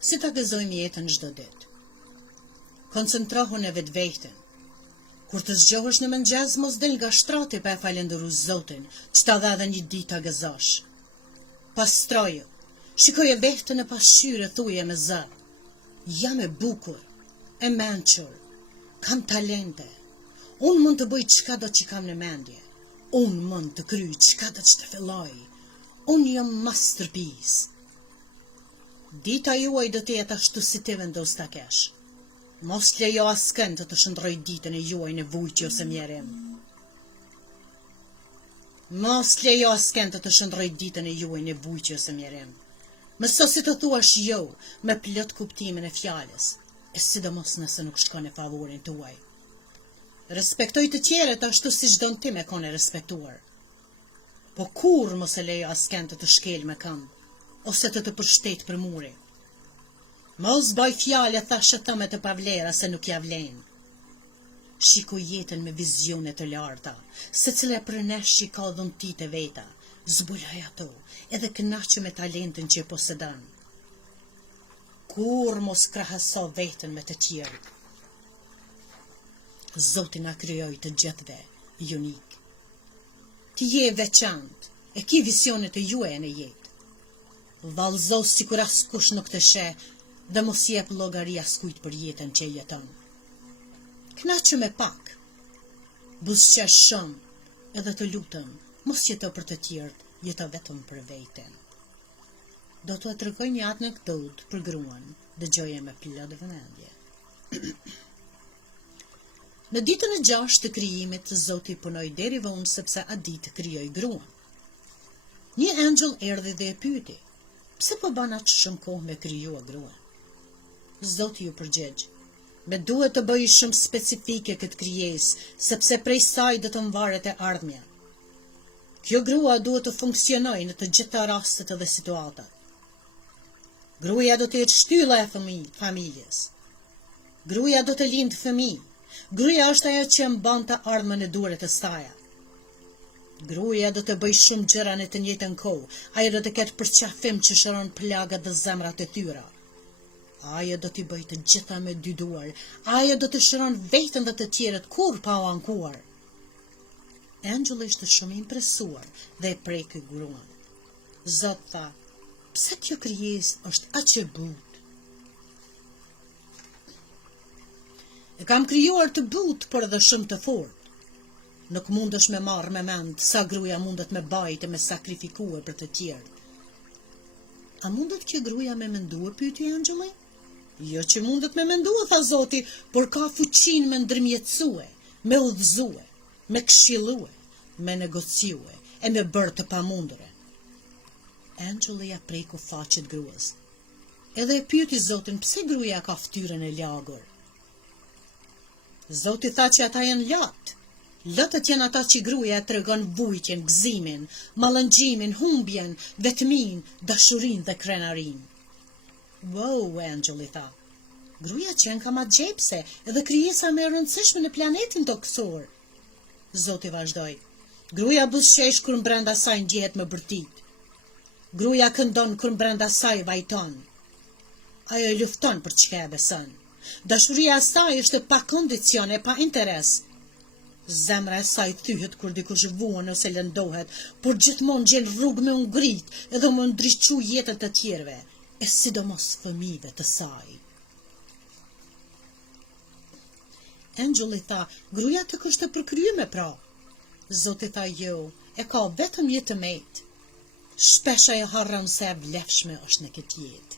Si ta gëzojmë jetën çdo ditë. Koncentrohu në vetveten. Kur të zgjohesh në mëngjes, mos del nga shtrati pa e falendëruar Zotin, që ta dha edhe një ditë ta gëzosh. Pastroju, shikoje veten e pasqyrë, thuje me zë: jam e bukur, e mençur, kam talente. Unë mund të bëj çka do që kam në mendje. Unë mund të kryj çka do që të filloj. Unë jam masterpiece. Dita juaj do të jetë ashtu si ti vendos ta kesh. Mos lejo askën të shndroj ditën e juaj në vujtje ose mjerim. Mos lejo askën të shndroj ditën e juaj në vujtje ose mjerim. Mëso si të thuash jo me plot kuptimin e fjalës, e sidomos nëse nuk shkon në favorin tuaj. Respektoj të tjerët ashtu si çdon ti me kone respektuar. Po kur mos e lejo askën të shkel me këmbë, ose të përshtet për muri. Mos baj fjale thashë thëme të pavlera se nuk ja vlen. Shiko jetën me vizione të larta, se cila për nesh që ka dhuntit e veta, zbuloj ato, edhe kënaqë me talentin që e posedan. Kur mos krahaso vetën me të tjerë. Zoti na krijoi të gjithëve unik. Ti je veçantë, e ki visionet e juaja në jetë. Vallëzo sikur askush nuk të sheh dhe mos jep llogari askujt për jetën që jeton. Kënaqë me pak. Buzëqesh shumë, edhe të lutem, mos jeto për të tjerët, jeto vetëm për veten. Do t'u tregoj një anekdotë për gruan, dëgjoje me plot vëmendje. Në ditën e 6 të krijimit, Zoti punoi deri vonë sepse atë ditë krijoi gruan. Një angjëll erdhi dhe e pyeti: pse po bën aq shumë kohë me krijua gruan? Zoti ju përgjigj: me duhet të bëj shumë specifike këtë krijesë, sepse prej saj do të mvaret e ardhmja. Kjo grua duhet të funksionojë në të gjitha rastet dhe situatat. Gruaja do të jetë shtylla e familjes. Gruaja do të lindë fëmijë. Gruaja është ajo që mban të ardhmen e duret e saj. Gruaja do të bëj shumë gjëra në të njëjtën kohë. Ajo do të ketë përqafim që shëron plagat dhe zemrat e tyre. Ajo do t'i bëj të gjitha me dy duar. Ajo do të shëron veten dhe të tjerët kur pa u ankuar. Angjëlli ishte shumë impresuar dhe e preki gruan. Zoti tha: pse kjo krijesë është aq e butë? E kam krijuar të butë, por edhe shumë të fortë. Nuk mundesh me marrë me mend sa gruaja mundet me bajtë e me sakrifikue për të tjerët. A mundet kjo gruaja me mendue, pyeti angjëlli? Jo që mundet me mendue, tha Zoti, por ka fuqinë me ndërmjetësue, me udhëzue, me këshillue, me negociue e me bërë të pamundure. Angjëlli ja preku faqet gruas. Edhe e pyeti Zotin pse gruaja ka fytyrën e lagur. Zoti tha që ata janë latë. Lotët janë ata që gruaja tregon vujtjen, gëzimin, mallëngjimin, humbjen, vetmin, dashurin dhe krenarin. Wow, angjëlli tha. Gruaja qenë ka ma gjepse edhe krijesa më e rëndësishme në planetin tokësor. Zoti vazhdoi: gruaja buzëqesh kur brenda saj ndjehet më bërtit. Gruaja këndon kur brenda saj vajton. Ajo lufton për çka e beson. Dashuria e saj është pa kondicione, pa interes. Zemra e saj thyhet kur dikush vuan ose lëndohet, por gjithmonë gjen rrugë me ngrit edhe më ndriçu jetën të tjerëve, e sidomos fëmijëve të saj. Angjëlli tha: gruaja të kështë përkryme pra. Zoti tha: jo, e ka vetëm jetë të metë. Shpesh ajo harron se e vlefshme është në këtë jetë.